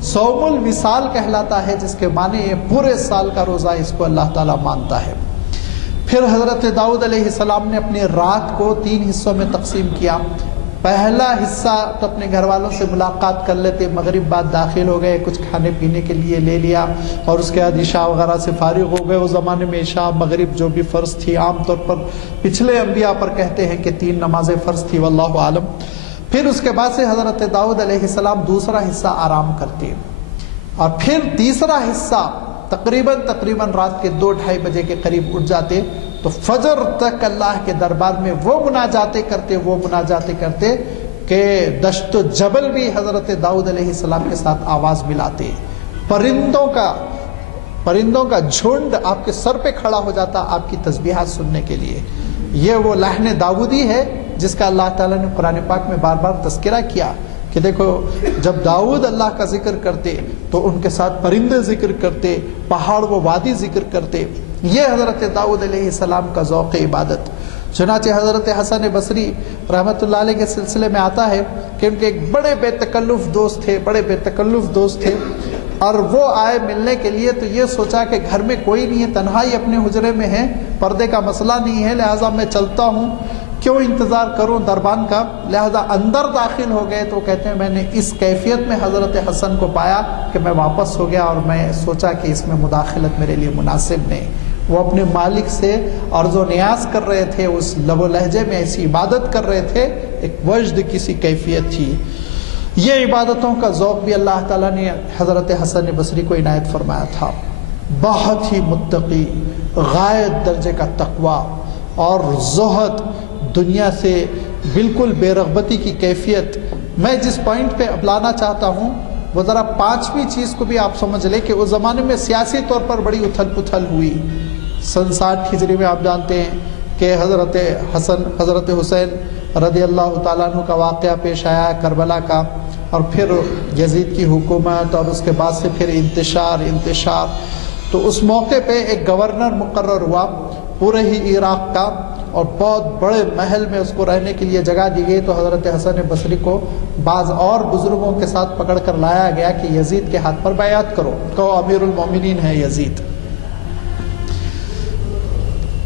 صوم الوصال کہلاتا ہے، جس کے معنی پورے سال کا روزہ اس کو اللہ تعالیٰ مانتا ہے. پھر حضرت داؤد علیہ السلام نے اپنی رات کو 3 حصوں میں تقسیم کیا. پہلا حصہ تو اپنے گھر والوں سے ملاقات کر لیتے، مغرب بعد داخل ہو گئے، کچھ کھانے پینے کے لیے لے لیا اور اس کے بعد عشاء وغیرہ سے فارغ ہو گئے. اس زمانے میں عشاء مغرب جو بھی فرض تھی، عام طور پر پچھلے انبیاء پر کہتے ہیں کہ 3 نمازیں فرض تھی، واللہ عالم. پھر اس کے بعد سے حضرت داؤد علیہ السلام دوسرا حصہ آرام کرتے اور پھر تیسرا حصہ تقریباً رات کے 2-2:30 بجے کے قریب اٹھ جاتے. تو فجر تک اللہ کے دربار میں وہ مناجاتیں کرتے کہ دشت و جبل بھی حضرت داؤد علیہ السلام کے ساتھ آواز ملاتے. پرندوں کا جھنڈ آپ کے سر پہ کھڑا ہو جاتا آپ کی تسبیحات سننے کے لیے. یہ وہ لحن داؤدی ہے جس کا اللہ تعالیٰ نے قرآن پاک میں بار بار تذکرہ کیا کہ دیکھو جب داؤد اللہ کا ذکر کرتے تو ان کے ساتھ پرندے ذکر کرتے، پہاڑ و وادی ذکر کرتے. یہ حضرت داؤد علیہ السلام کا ذوق عبادت. چنانچہ حضرت حسن بصری رحمۃ اللہ علیہ کے سلسلے میں آتا ہے کہ ان کے ایک بڑے بے تکلف دوست تھے اور وہ آئے ملنے کے لیے تو یہ سوچا کہ گھر میں کوئی نہیں ہے، تنہائی اپنے حجرے میں ہے، پردے کا مسئلہ نہیں ہے، لہٰذا میں چلتا ہوں، کیوں انتظار کروں دربان کا، لہذا اندر داخل ہو گئے۔ تو کہتے ہیں میں نے اس کیفیت میں حضرت حسن کو پایا کہ میں واپس ہو گیا اور میں سوچا کہ اس میں مداخلت میرے لیے مناسب نہیں۔ وہ اپنے مالک سے عرض و نیاز کر رہے تھے، اس لب و لہجے میں ایسی عبادت کر رہے تھے، ایک وجد کی سی کیفیت تھی۔ یہ عبادتوں کا ذوق بھی اللہ تعالیٰ نے حضرت حسن بصری کو عنایت فرمایا تھا۔ بہت ہی متقی، غایت درجے کا تقوی اور زہد، دنیا سے بالکل بے رغبتی کی کیفیت۔ میں جس پوائنٹ پہ اب لانا چاہتا ہوں وہ ذرا پانچویں چیز کو بھی آپ سمجھ لیں کہ اس زمانے میں سیاسی طور پر بڑی اتھل پتھل ہوئی۔ سن 60 ہجری میں آپ جانتے ہیں کہ حضرت حسین رضی اللہ تعالیٰ عنہ کا واقعہ پیش آیا کربلا کا، اور پھر یزید کی حکومت، اور اس کے بعد سے پھر انتشار۔ تو اس موقع پہ ایک گورنر مقرر ہوا پورے ہی عراق کا، اور بہت بڑے محل میں اس کو رہنے کے لیے جگہ دی گئی۔ تو حضرت حسن بصری کو بعض اور بزرگوں کے ساتھ پکڑ کر لایا گیا کہ یزید کے ہاتھ پر بیعت کرو، کہو امیر المومنین ہے یزید۔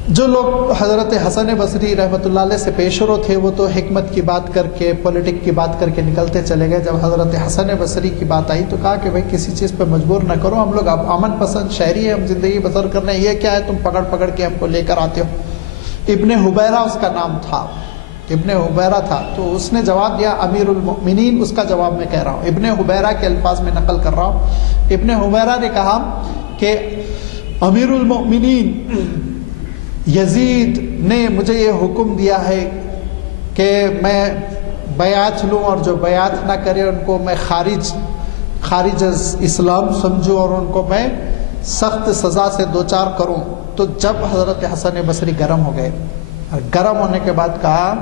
جو لوگ حضرت حسن بصری رحمۃ اللہ علیہ سے پیش رو تھے وہ تو حکمت کی بات کر کے، پولیٹک کی بات کر کے نکلتے چلے گئے۔ جب حضرت حسن بصری کی بات آئی تو کہا کہ بھائی کسی چیز پہ مجبور نہ کرو، ہم لوگ اب امن پسند شہری ہیں، ہم زندگی بسر کر رہے ہیں، یہ کیا ہے تم پکڑ کے ہم کو لے کر آتے ہو۔ ابن حبیرہ اس کا نام تھا، ابن حبیرہ تھا۔ تو اس نے جواب دیا امیر المؤمنین، اس کا جواب میں کہہ رہا ہوں، ابن حبیرہ کے الفاظ میں نقل کر رہا ہوں۔ ابن حبیرہ نے کہا کہ امیر المؤمنین یزید نے مجھے یہ حکم دیا ہے کہ میں بیعت لوں، اور جو بیعت نہ کرے ان کو میں خارج از اسلام سمجھوں، اور ان کو میں سخت سزا سے دوچار کروں۔ تو جب حضرت حسن بصری گرم ہو گئے، اور گرم ہونے کے بعد کہا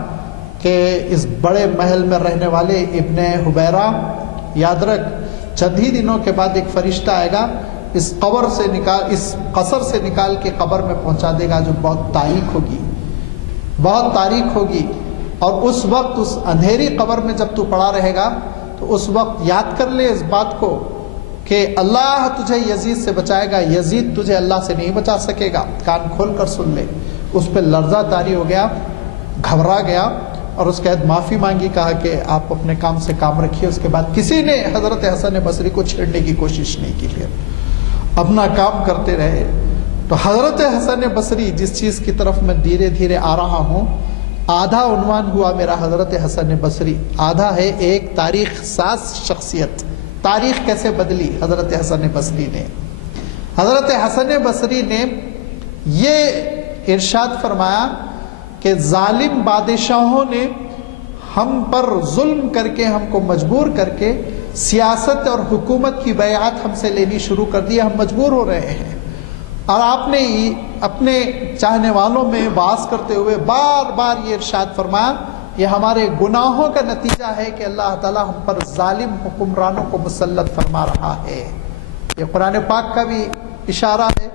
کہ اس بڑے محل میں رہنے والے ابن حبیرہ، یاد رکھ چند ہی دنوں کے بعد ایک فرشتہ آئے گا، اس قصر سے نکال کے قبر میں پہنچا دے گا، جو بہت تاریک ہوگی، اور اس وقت اس اندھیری قبر میں جب تو پڑا رہے گا تو اس وقت یاد کر لے اس بات کو کہ اللہ تجھے یزید سے بچائے گا، یزید تجھے اللہ سے نہیں بچا سکے گا۔ کان کھول کر سن لے۔ اس پہ لرزہ طاری ہو گیا، گھبرا گیا، اور اس کے بعد معافی مانگی، کہا کہ آپ اپنے کام سے کام رکھیے۔ اس کے بعد کسی نے حضرت حسن بصری کو چھیڑنے کی کوشش نہیں کی، پھر اپنا کام کرتے رہے۔ تو حضرت حسن بصری جس چیز کی طرف میں دھیرے دھیرے آ رہا ہوں، آدھا عنوان ہوا میرا حضرت حسن بصری، آدھا ہے ایک تاریخ ساز شخصیت، تاریخ کیسے بدلی حضرت حسن بصری نے۔ حضرت حسن بصری نے یہ ارشاد فرمایا کہ ظالم بادشاہوں نے ہم پر ظلم کر کے، ہم کو مجبور کر کے سیاست اور حکومت کی بیعت ہم سے لینی شروع کر دی، ہم مجبور ہو رہے ہیں۔ اور آپ نے اپنے چاہنے والوں میں باز کرتے ہوئے بار بار یہ ارشاد فرمایا، یہ ہمارے گناہوں کا نتیجہ ہے کہ اللہ تعالیٰ ہم پر ظالم حکمرانوں کو مسلط فرما رہا ہے۔ یہ قرآن پاک کا بھی اشارہ ہے،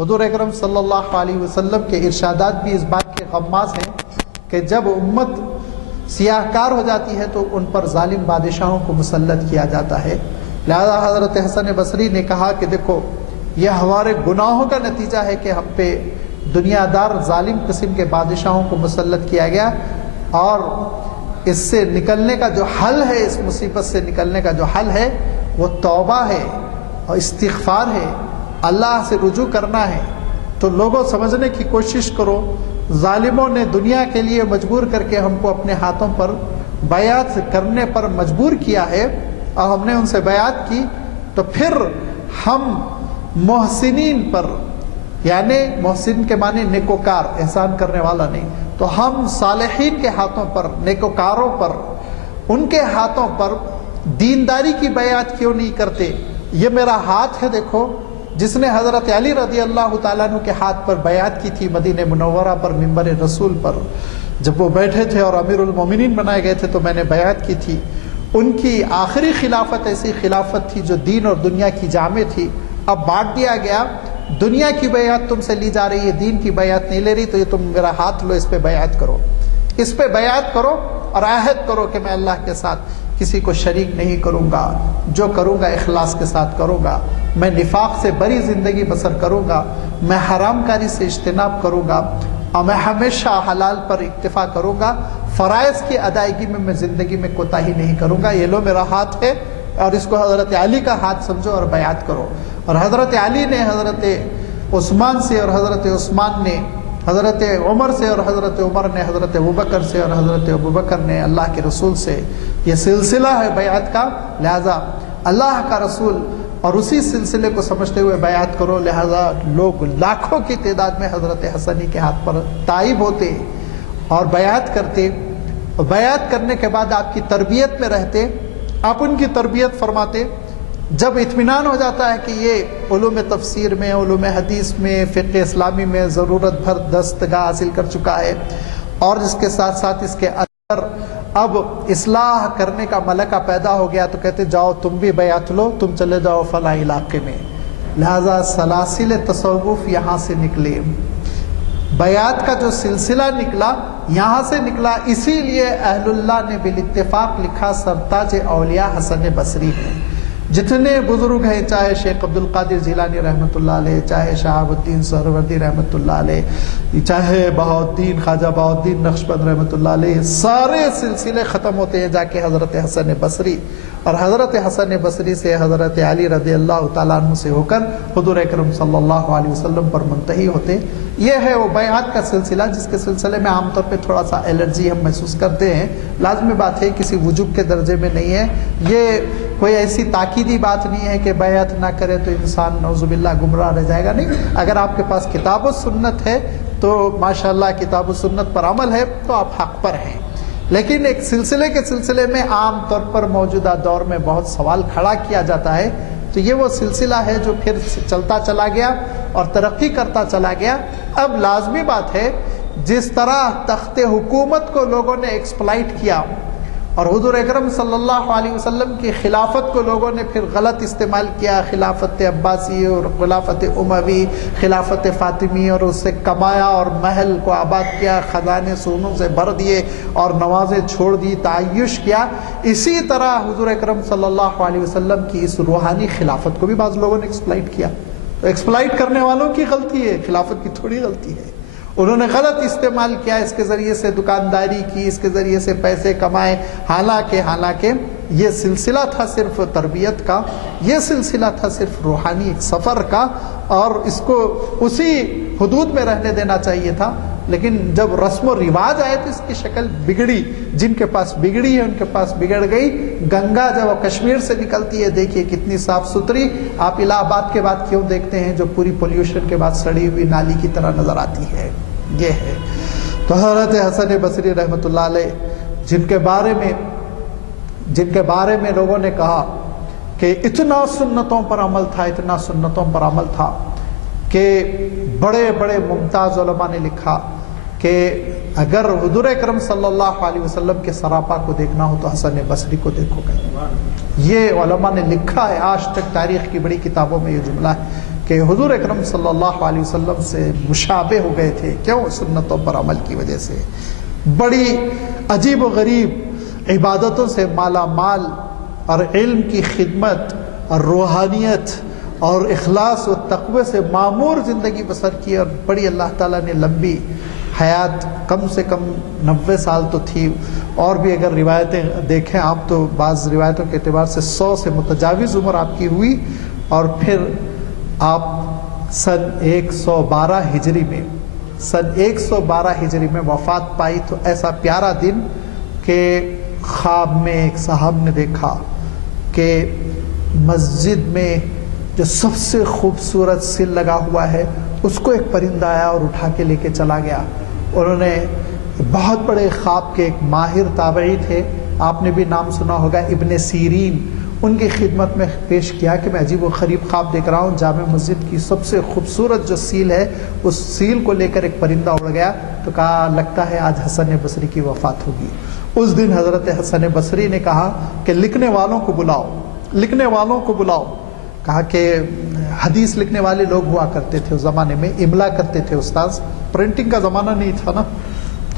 حضور اکرم صلی اللہ علیہ وسلم کے ارشادات بھی اس بات کے غماز ہیں کہ جب امت سیاہ کار ہو جاتی ہے تو ان پر ظالم بادشاہوں کو مسلط کیا جاتا ہے۔ لہذا حضرت حسن بصری نے کہا کہ دیکھو یہ ہمارے گناہوں کا نتیجہ ہے کہ ہم پہ دنیا دار ظالم قسم کے بادشاہوں کو مسلط کیا گیا، اور اس سے نکلنے کا جو حل ہے، اس مصیبت سے نکلنے کا جو حل ہے وہ توبہ ہے اور استغفار ہے، اللہ سے رجوع کرنا ہے۔ تو لوگوں سمجھنے کی کوشش کرو، ظالموں نے دنیا کے لیے مجبور کر کے ہم کو اپنے ہاتھوں پر بیعت کرنے پر مجبور کیا ہے، اور ہم نے ان سے بیعت کی، تو پھر ہم محسنین پر، یعنی محسن کے معنی نیکوکار، احسان کرنے والا نہیں، تو ہم صالحین کے ہاتھوں پر، نیکوکاروں پر، ان کے ہاتھوں پر دینداری کی بیعت کیوں نہیں کرتے؟ یہ میرا ہاتھ ہے، دیکھو، جس نے حضرت علی رضی اللہ تعالیٰ عنہ کے ہاتھ پر بیعت کی تھی مدینہ منورہ پر ممبر رسول پر، جب وہ بیٹھے تھے اور امیر المومنین بنائے گئے تھے تو میں نے بیعت کی تھی۔ ان کی آخری خلافت ایسی خلافت تھی جو دین اور دنیا کی جامع تھی، اب بانٹ دیا گیا، دنیا کی بیعت تم سے لی جا رہی ہے، دین کی بیعت نہیں لے رہی، تو یہ تم میرا ہاتھ لو، اس پہ بیعت کرو، اس پہ بیعت کرو اور عہد کرو کہ میں اللہ کے ساتھ، کسی کو شریک نہیں کروں گا، جو کروں گا اخلاص کے ساتھ کروں گا، میں نفاق سے بری زندگی بسر کروں گا، میں حرام کاری سے اجتناب کروں گا، اور میں ہمیشہ حلال پر اکتفا کروں گا، فرائض کی ادائیگی میں زندگی میں کوتاہی نہیں کروں گا، یہ لو میرا ہاتھ ہے اور اس کو حضرت علی کا ہاتھ سمجھو اور بیعت کرو۔ اور حضرت علی نے حضرت عثمان سے، اور حضرت عثمان نے حضرت عمر سے، اور حضرت عمر نے حضرت ابوبکر سے، اور حضرت ابوبکر نے اللہ کے رسول سے۔ یہ سلسلہ ہے بیعت کا، لہذا اللہ کا رسول اور اسی سلسلے کو سمجھتے ہوئے بیعت کرو۔ لہذا لوگ لاکھوں کی تعداد میں حضرت حسنی کے ہاتھ پر تائب ہوتے اور بیعت کرتے، اور بیعت کرنے کے بعد آپ کی تربیت میں رہتے، آپ ان کی تربیت فرماتے۔ جب اطمینان ہو جاتا ہے کہ یہ علوم تفسیر میں، علوم حدیث میں، فقہ اسلامی میں ضرورت بھر دستگاہ حاصل کر چکا ہے، اور اس کے ساتھ ساتھ اس کے اندر اب اصلاح کرنے کا ملکہ پیدا ہو گیا، تو کہتے جاؤ تم بھی بیعت لو، تم چلے جاؤ فلاں علاقے میں۔ لہذا سلاسل تصوف یہاں سے نکلے، بیعت کا جو سلسلہ نکلا یہاں سے نکلا۔ اسی لیے اہل اللہ نے بالاتفاق لکھا سرتاج اولیاء حسن بصری ہے۔ جتنے بزرگ ہیں، چاہے شیخ عبد القادر جیلانی رحمۃ اللہ علیہ، چاہے شہاب الدین سہروردی رحمۃ اللہ علیہ، چاہے بہاؤالدین خواجہ بہاؤالدین نقشبند رحمۃ اللہ علیہ، سارے سلسلے ختم ہوتے ہیں جا کے حضرت حسن بصری، اور حضرت حسن بصری سے حضرت علی رضی اللہ تعالیٰ عنہ سے ہو کر حضور اکرم صلی اللہ علیہ وسلم پر منتہی ہوتے۔ یہ ہے وہ بیعت کا سلسلہ، جس کے سلسلے میں عام طور پہ تھوڑا سا الرجی ہم محسوس کرتے ہیں۔ لازمی بات ہے، کسی وجوب کے درجے میں نہیں ہے، یہ کوئی ایسی تاکیدی بات نہیں ہے کہ بیعت نہ کرے تو انسان نعوذ باللہ گمراہ رہ جائے گا، نہیں۔ اگر آپ کے پاس کتاب و سنت ہے تو ماشاءاللہ کتاب و سنت پر عمل ہے تو آپ حق پر ہیں، لیکن ایک سلسلے کے سلسلے میں عام طور پر موجودہ دور میں بہت سوال کھڑا کیا جاتا ہے، تو یہ وہ سلسلہ ہے جو پھر چلتا چلا گیا اور ترقی کرتا چلا گیا۔ اب لازمی بات ہے، جس طرح تخت حکومت کو لوگوں نے ایکسپلائٹ کیا اور حضور اکرم صلی اللہ علیہ وسلم کی خلافت کو لوگوں نے پھر غلط استعمال کیا، خلافت عباسی اور خلافت اموی، خلافت فاطمی، اور اس سے کمایا اور محل کو آباد کیا، خزانے سونوں سے بھر دیے اور نوازیں چھوڑ دی، تعیش کیا۔ اسی طرح حضور اکرم صلی اللہ علیہ وسلم کی اس روحانی خلافت کو بھی بعض لوگوں نے ایکسپلائٹ کیا۔ تو ایکسپلائٹ کرنے والوں کی غلطی ہے، خلافت کی تھوڑی غلطی ہے۔ انہوں نے غلط استعمال کیا، اس کے ذریعے سے دکانداری کی، اس کے ذریعے سے پیسے کمائے، حالانکہ یہ سلسلہ تھا صرف تربیت کا، یہ سلسلہ تھا صرف روحانی ایک سفر کا، اور اس کو اسی حدود میں رہنے دینا چاہیے تھا۔ لیکن جب رسم و رواج آئے تو اس کی شکل بگڑی، جن کے پاس بگڑی ہے ان کے پاس بگڑ گئی۔ گنگا جب کشمیر سے نکلتی ہے دیکھیے کتنی صاف ستھری، آپ الہ آباد کے بعد کیوں دیکھتے ہیں جو پوری پولیوشن کے بعد سڑی ہوئی نالی کی طرح نظر آتی ہے؟ یہ ہے۔ تو حضرت حسن بصری رحمۃ اللہ علیہ، جن کے بارے میں لوگوں نے کہا کہ اتنا سنتوں پر عمل تھا، اتنا سنتوں پر عمل تھا کہ بڑے بڑے ممتاز علماء نے لکھا کہ اگر حضور اکرم صلی اللہ علیہ وسلم کے سراپا کو دیکھنا ہو تو حسن بصری کو دیکھو گے۔ یہ علماء نے لکھا ہے، آج تک تاریخ کی بڑی کتابوں میں یہ جملہ ہے کہ حضور اکرم صلی اللہ علیہ وسلم سے مشابہ ہو گئے تھے۔ کیوں؟ سنتوں پر عمل کی وجہ سے۔ بڑی عجیب و غریب عبادتوں سے مالا مال، اور علم کی خدمت اور روحانیت اور اخلاص و تقوی سے معمور زندگی بسر کی، اور بڑی اللہ تعالیٰ نے لمبی حیات، کم سے کم 90 سال تو تھی، اور بھی اگر روایتیں دیکھیں آپ تو بعض روایتوں کے اعتبار سے 100 سے متجاوز عمر آپ کی ہوئی، اور پھر آپ سن 112 ہجری میں وفات پائی۔ تو ایسا پیارا دن کہ خواب میں ایک صاحب نے دیکھا کہ مسجد میں جو سب سے خوبصورت سل لگا ہوا ہے اس کو ایک پرندہ آیا اور اٹھا کے لے کے چلا گیا۔ انہوں نے بہت بڑے خواب کے ایک ماہر تابعی تھے، آپ نے بھی نام سنا ہوگا، ابن سیرین، ان کی خدمت میں پیش کیا کہ میں عجیب و غریب خواب دیکھ رہا ہوں، جامع مسجد کی سب سے خوبصورت جو سیل ہے اس سیل کو لے کر ایک پرندہ اڑ گیا۔ تو کہا لگتا ہے آج حسن بصری کی وفات ہوگی۔ اس دن حضرت حسن بصری نے کہا کہ لکھنے والوں کو بلاؤ، کہا کہ حدیث لکھنے والے لوگ ہوا کرتے تھے اس زمانے میں، املا کرتے تھے استاذ، پرنٹنگ کا زمانہ نہیں تھا نا،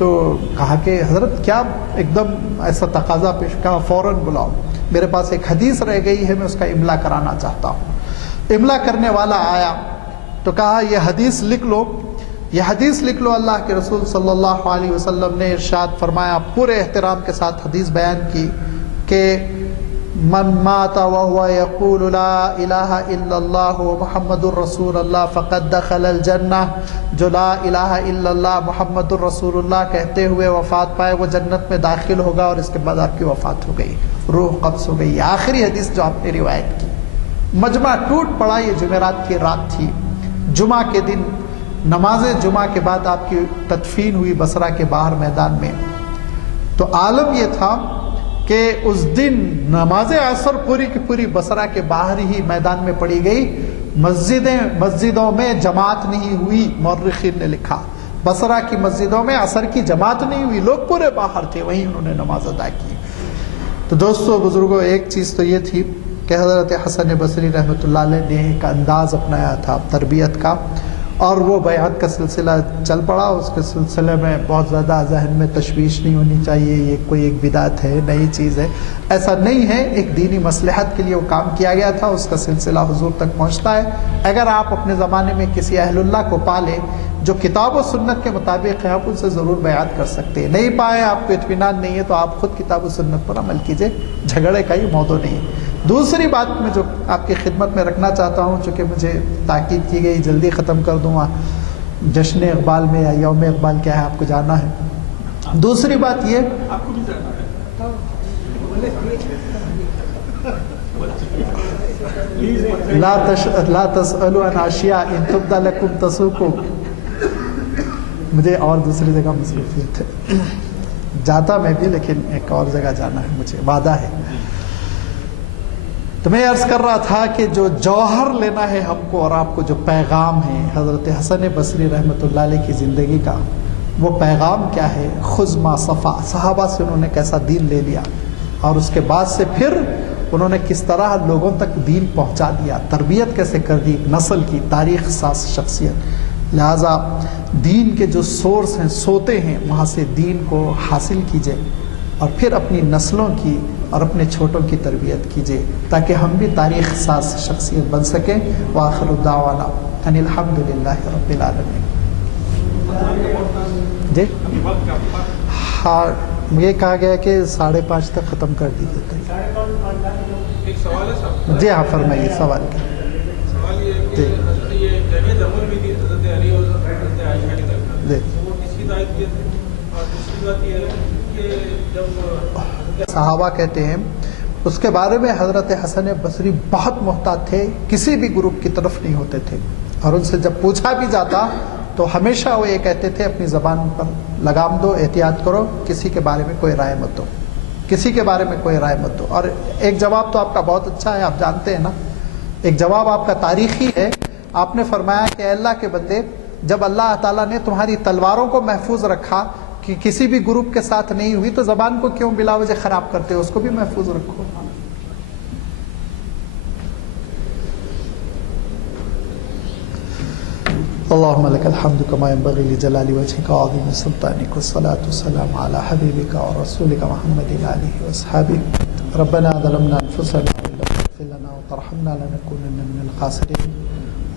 تو کہا کہ حضرت کیا ایک دم ایسا تقاضا پیش، کہا فوراً بلاؤ، میرے پاس ایک حدیث رہ گئی ہے، میں اس کا املا کرانا چاہتا ہوں۔ املا کرنے والا آیا تو کہا یہ حدیث لکھ لو، یہ حدیث لکھ لو۔ اللہ کے رسول صلی اللہ علیہ وسلم نے ارشاد فرمایا، پورے احترام کے ساتھ حدیث بیان کی کہ من مات وهو يقول لا الہ الا اللہ محمد الرسول اللہ فقد دخل الجنہ، جو لا الہ الا اللہ محمد الرسول اللہ کہتے ہوئے وفات پائے وہ جنت میں داخل ہوگا، اور اس کے بعد آپ کی وفات ہو گئی، روح قبض ہو گئی۔ آخری حدیث جو آپ نے روایت کی، مجمع ٹوٹ پڑا۔ یہ جمعرات کی رات تھی، جمعہ کے دن نماز جمعہ کے بعد آپ کی تدفین ہوئی بصرہ کے باہر میدان میں۔ تو عالم یہ تھا کہ اس دن نماز عصر پوری کی پوری بصرہ کے باہر ہی میدان میں پڑی گئی، مسجدوں میں جماعت نہیں ہوئی۔ مورخین نے لکھا بصرہ کی مسجدوں میں عصر کی جماعت نہیں ہوئی، لوگ پورے باہر تھے، وہیں انہوں نے نماز ادا کی۔ تو دوستو بزرگوں، ایک چیز تو یہ تھی کہ حضرت حسن بصری رحمۃ اللہ علیہ نے ایک انداز اپنایا تھا تربیت کا، اور وہ بیعت کا سلسلہ چل پڑا۔ اس کے سلسلے میں بہت زیادہ ذہن میں تشویش نہیں ہونی چاہیے، یہ کوئی ایک بدعت ہے، نئی چیز ہے، ایسا نہیں ہے۔ ایک دینی مصلحت کے لیے وہ کام کیا گیا تھا، اس کا سلسلہ حضور تک پہنچتا ہے۔ اگر آپ اپنے زمانے میں کسی اہل اللہ کو پالیں جو کتاب و سنت کے مطابق ہے، آپ ان سے ضرور بیعت کر سکتے ہیں۔ نہیں پائے، آپ کو اطمینان نہیں ہے، تو آپ خود کتاب و سنت پر عمل کیجئے، جھگڑے کا یہ موضوع نہیں ہے۔ دوسری بات میں جو آپ کی خدمت میں رکھنا چاہتا ہوں، چونکہ مجھے تاکید کی گئی جلدی ختم کر دوں، جشن اقبال میں یا یوم اقبال کیا ہے آپ کو جانا ہے۔ دوسری بات یہ، آپ کو بھی جانا ہے، لا تسألوا عن اشیاء ان تبد لکم تسؤکم۔ مجھے اور دوسری جگہ مصروفیت ہے، جاتا میں بھی، لیکن ایک اور جگہ جانا ہے، مجھے وعدہ ہے۔ تو میں عرض کر رہا تھا کہ جو جوہر لینا ہے ہم کو اور آپ کو، جو پیغام ہے حضرت حسن بصری رحمۃ اللہ علیہ کی زندگی کا، وہ پیغام کیا ہے؟ خذ ما صفا، صحابہ سے انہوں نے کیسا دین لے لیا، اور اس کے بعد سے پھر انہوں نے کس طرح لوگوں تک دین پہنچا دیا، تربیت کیسے کر دی نسل کی، تاریخ ساز شخصیت۔ لہٰذا دین کے جو سورس ہیں، سوتے ہیں، وہاں سے دین کو حاصل کیجئے، اور پھر اپنی نسلوں کی اور اپنے چھوٹوں کی تربیت کیجئے، تاکہ ہم بھی تاریخ ساز شخصیت بن سکیں۔ وآخر دعوانا ان الحمد للہ رب العالمین۔ جی ہاں، یہ کہا گیا کہ 5:30 تک ختم کر دیجیے۔ ایک سوال ہے صاحب۔ جی ہاں، فرمائیے سوال کیا؟ سوال یہ ہے کہ یہ جمعیت عمل بھی تھی حضرت علی اور حضرت عائشہ کی طرف، جی، وہ کس کی ہدایت کیے تھے؟ اور دوسری بات یہ ہے کہ جب صحابہ کہتے ہیں اس کے بارے میں حضرت حسن بصری بہت محتاط تھے، کسی بھی گروپ کی طرف نہیں ہوتے تھے، اور ان سے جب پوچھا بھی جاتا تو ہمیشہ وہ یہ کہتے تھے اپنی زبان پر لگام دو، احتیاط کرو، کسی کے بارے میں کوئی رائے مت دو، کسی کے بارے میں کوئی رائے مت دو۔ اور ایک جواب تو آپ کا بہت اچھا ہے، آپ جانتے ہیں نا، ایک جواب آپ کا تاریخی ہے۔ آپ نے فرمایا کہ اے اللہ کے بندے، جب اللہ تعالیٰ نے تمہاری تلواروں کو محفوظ رکھا کہ کسی بھی گروپ کے ساتھ نہیں ہوئی، تو زبان کو کیوں بلا وجہ خراب کرتے ہو؟ اس کو بھی محفوظ رکھو۔ اللهم لك الحمد كما ينبغي لجلال وجهك وعظيم سلطانك، والصلاة والسلام على حبيبك ورسولك محمد آله وأصحابه۔ ربنا ظلمنا أنفسنا وإن لم تغفر لنا وترحمنا لنكونن من الخاسرين۔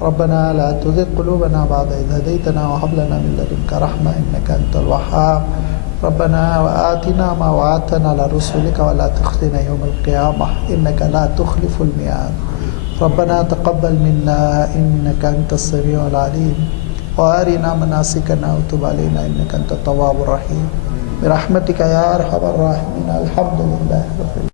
ربنا لا تزغ قلوبنا بعد إذ هديتنا وهب لنا من لدنك رحمة إنك أنت الوهاب۔ ربنا وآتنا ما وعدتنا على رسلك ولا تخزنا يوم القيامة إنك لا تخلف الميعاد۔ ربنا تقبل منا إنك أنت السميع العليم وأرنا مناسكنا وتب علينا إنك أنت التواب الرحيم برحمتك يا أرحم الراحمين۔ الحمد لله رب العالمين۔